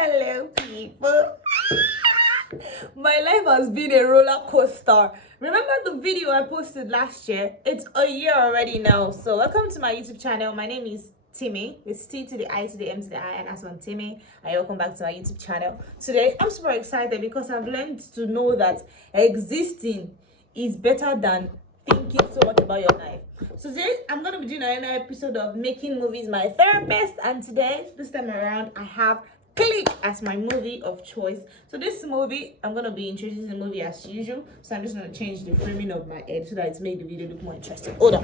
Hello, people. My life has been a roller coaster. Remember the video I posted last year? It's a year already now. So welcome to my YouTube channel. My name is Timmy. It's T to the I to the M to the I, and that's on Timmy. And welcome back to my YouTube channel. Today I'm super excited because I've learned to know that existing is better than thinking so much about your life. So today I'm going to be doing another episode of Making Movies My Therapist, and today, this time around, I have Click as my movie of choice. So this movie, I'm going to be introducing the movie as usual, so I'm just going to change the framing of my head so that it's made the video look more interesting. Hold on.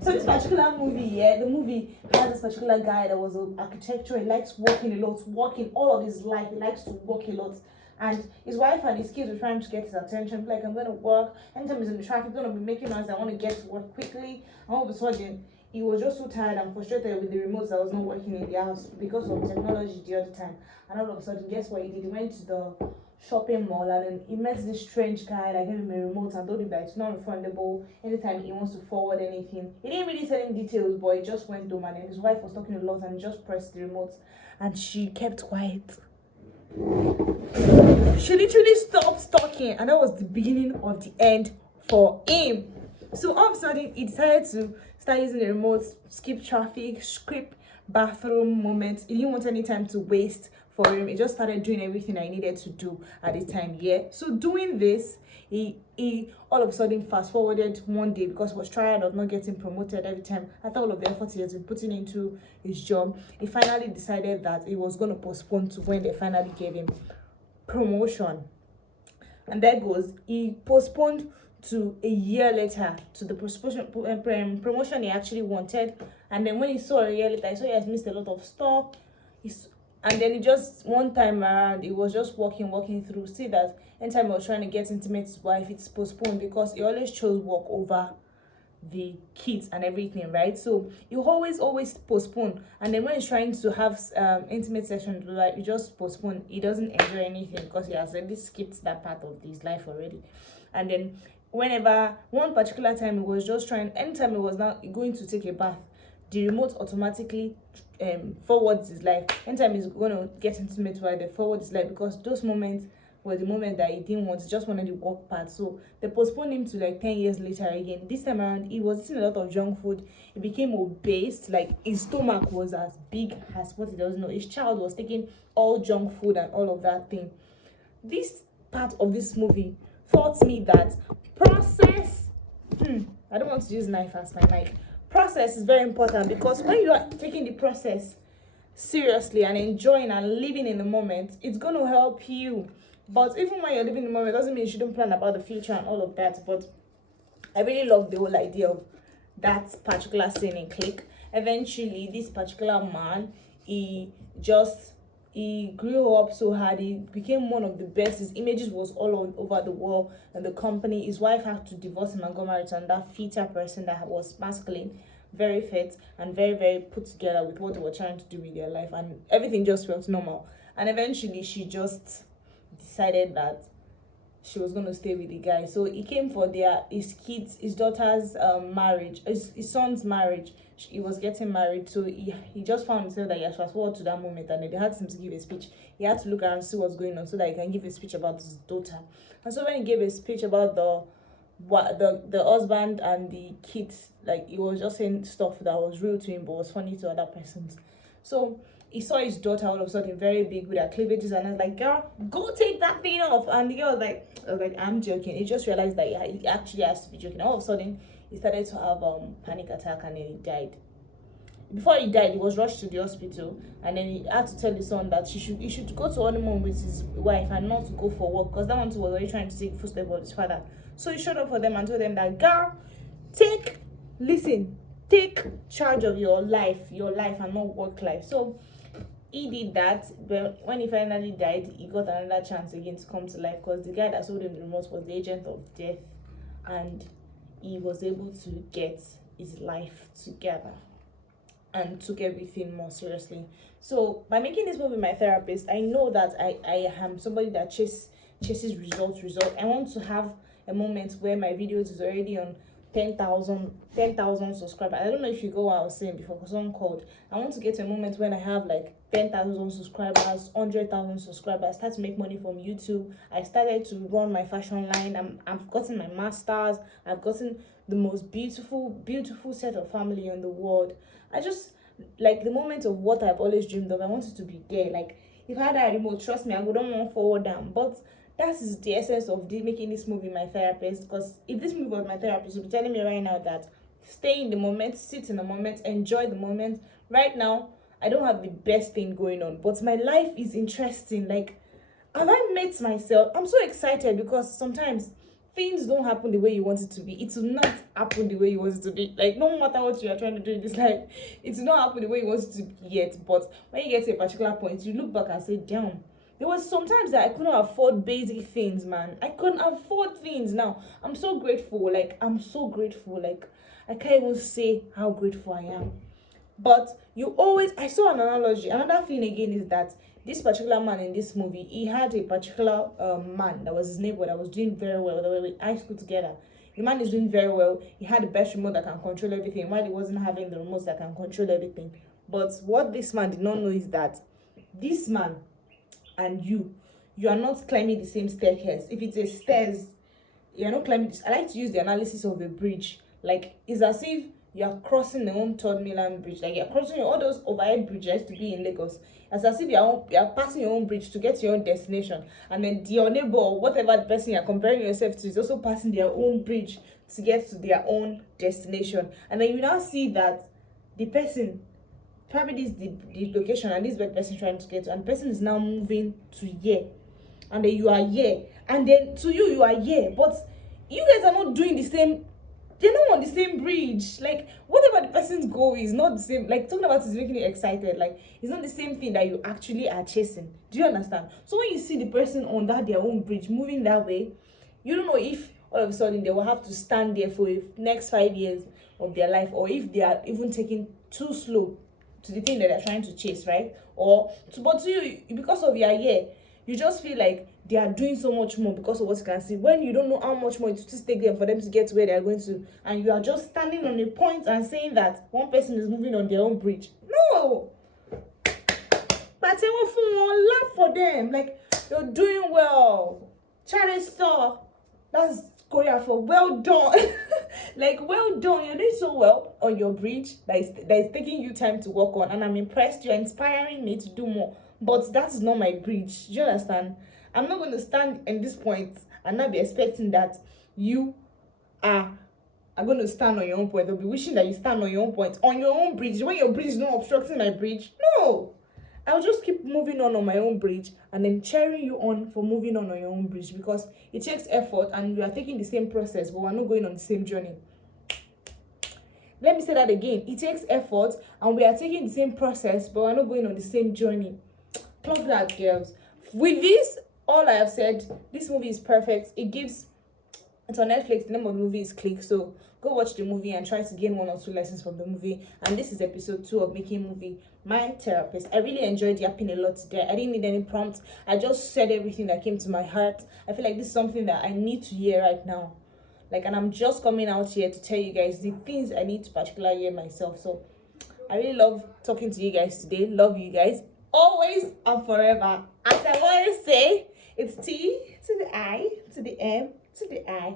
So this particular movie, the movie has this particular guy that was an architecture. He likes working a lot, working all of his life. He likes to work a lot. And his wife and his kids were trying to get his attention. Like, I'm going to work. Anytime he's in the traffic, going to be making noise. I want to get to work quickly. And all of a sudden, he was just so tired and frustrated with the remotes that was not working in the house because of technology the other time. And all of a sudden, guess what he did? He went to the shopping mall and then he met this strange guy that gave him a remote and told him that it's not refundable anytime he wants to forward anything. He didn't really say any details, but he just went home and then his wife was talking a lot and just pressed the remote and she kept quiet. She literally stopped talking, and that was the beginning of the end for him. So all of a sudden he decided to start using the remote, skip traffic, skip bathroom moments. He didn't want any time to waste for him. He just started doing everything I needed to do at the time. So doing this, he all of a sudden fast forwarded one day because he was tired of not getting promoted every time. After all of the effort he has been putting into his job, he finally decided that he was going to postpone to when they finally gave him promotion. And there goes, he postponed to a year later to the promotion he actually wanted. And then when he saw a year later, he saw he has missed a lot of stuff. And then he just, one time around, he was just walking through. See that anytime he was trying to get intimate with his wife, it's postponed because he always chose work over the kids and everything, right? So you always postpone. And then when he's trying to have intimate sessions, like, you just postpone. He doesn't enjoy anything because he has already skipped that part of his life already. And then whenever, one particular time, he was just trying, anytime he was now going to take a bath, the remote automatically forwards his life. Anytime he's going to get intimate with, they forward his life because those moments were the moment that he didn't want. He just wanted the work part. So they postponed him to like 10 years later again. This time around, he was eating a lot of junk food. He became obese. Like, his stomach was as big as what he doesn't know. His child was taking all junk food and all of that thing. This part of this movie taught me that process, I don't want to use knife as my mic. Process is very important because when you are taking the process seriously and enjoying and living in the moment, it's going to help you. But even when you're living in the moment, it doesn't mean you shouldn't plan about the future and all of that. But I really love the whole idea of that particular scene in Click. Eventually, this particular man, he grew up so hard. He became one of the best. His images was all over the world and the company. His wife had to divorce him and go married to another fitter person that was masculine, very fit and very, very put together with what they were trying to do with their life, and everything just felt normal. And eventually she just decided that she was going to stay with the guy. So he came for his daughter's marriage, his son's marriage. He was getting married, so he just found himself that he had fast forward to that moment, and they had him to give a speech. He had to look around and see what's going on so that he can give a speech about his daughter. And so when he gave a speech about the husband and the kids, like, he was just saying stuff that was real to him but was funny to other persons. So he saw his daughter all of a sudden very big with her cleavages, and I was like, girl, go take that thing off. And the girl was like, I'm joking. He just realized that he actually has to be joking. All of a sudden he started to have panic attack, and then he died. Before he died, he was rushed to the hospital, and then he had to tell his son that he should go to honeymoon with his wife and not to go for work because that one too was already trying to take footsteps of his father. So he showed up for them and told them that, girl, take charge of your life and not work life. So he did that, but when he finally died, he got another chance again to come to life because the guy that sold him the remote was the agent of death, and he was able to get his life together and took everything more seriously. So by making this movie My Therapist, I know that I am somebody that chases results. I want to have a moment where my videos is already on 10,000 subscribers. I don't know if you go what I was saying before because someone called. I want to get to a moment when I have like 10,000 subscribers, 100,000 subscribers. I started to make money from YouTube. I started to run my fashion line. I've gotten my masters. I've gotten the most beautiful set of family in the world. I just like the moment of what I've always dreamed of. I wanted to be there. Like if I had a remote, trust me, I wouldn't want forward down. But that is the essence of making this movie my therapist. Because if this movie was my therapist, you'd be telling me right now that stay in the moment, sit in the moment, enjoy the moment. Right now, I don't have the best thing going on, but my life is interesting. Like, have I met myself? I'm so excited because sometimes things don't happen the way you want it to be. It will not happen the way you want it to be. Like, no matter what you are trying to do in this life, it will not happen the way you want it to be yet. But when you get to a particular point, you look back and say, damn, there was sometimes that I couldn't afford basic things, man. I couldn't afford things. Now, I'm so grateful. Like, I'm so grateful. Like, I can't even say how grateful I am. But I saw an analogy. Another thing again is that this particular man in this movie, he had a particular man that was his neighbor that was doing very well. They were in high school together. The man is doing very well. He had the best remote that can control everything, while he wasn't having the remotes that can control everything. But what this man did not know is that this man and you are not climbing the same staircase. If it's a stairs, you're not climbing this. I like to use the analysis of a bridge. Like, it's as if you're crossing the own Third Mainland Bridge. Like, you're crossing all those overhead bridges to be in Lagos. It's as if you're passing your own bridge to get to your own destination. And then your neighbor or whatever the person you're comparing yourself to is also passing their own bridge to get to their own destination. And then you now see that the person, probably this the location and this where the person trying to get to, and the person is now moving to here. And then you are here. And then to you are here. But you guys are not doing the same. They're not on the same bridge. Like, whatever the person's goal is not the same. Like, talking about is making you excited. Like, it's not the same thing that you actually are chasing. Do you understand? So when you see the person on their own bridge moving that way, you don't know if all of a sudden they will have to stand there for the next 5 years of their life, or if they are even taking too slow to the thing that they're trying to chase, right? But to you, because of your year, you just feel like they are doing so much more because of what you can see, when you don't know how much more it will take them for them to get to where they are going to, and you are just standing on a point and saying that one person is moving on their own bridge. No! But they will laugh for them. Like, you're doing well. Charlie Star, that's Korea for well done. Like, well done. You're doing so well on your bridge that is taking you time to work on, and I'm impressed. You're inspiring me to do more. But that is not my bridge. Do you understand? I'm not going to stand in this point and not be expecting that you are going to stand on your own point. They'll be wishing that you stand on your own point, on your own bridge, when your bridge is not obstructing my bridge. No! I'll just keep moving on my own bridge and then cheering you on for moving on your own bridge, because it takes effort and we are taking the same process, but we're not going on the same journey. Let me say that again. It takes effort and we are taking the same process, but we're not going on the same journey. Plug that, girls. With this, all I have said, this movie is perfect. It's on Netflix. The name of the movie is Click. So go watch the movie and try to gain 1 or 2 lessons from the movie. And this is episode 2 of Making Movie My Therapist. I really enjoyed yapping a lot today. I didn't need any prompts. I just said everything that came to my heart. I feel like this is something that I need to hear right now. Like, and I'm just coming out here to tell you guys the things I need to particularly hear myself. So I really love talking to you guys today. Love you guys always and forever. As I always say, it's T to the I to the M to the I.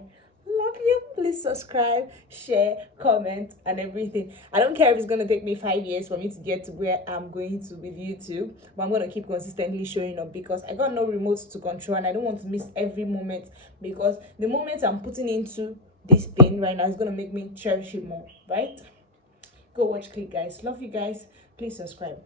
Love you. Please subscribe, share, comment, and everything. I don't care if it's going to take me 5 years for me to get to where I'm going to with YouTube, but I'm going to keep consistently showing up, because I got no remote to control and I don't want to miss every moment, because the moment I'm putting into this thing right now is going to make me cherish it more, right? Go watch Click, guys. Love you guys. Please subscribe.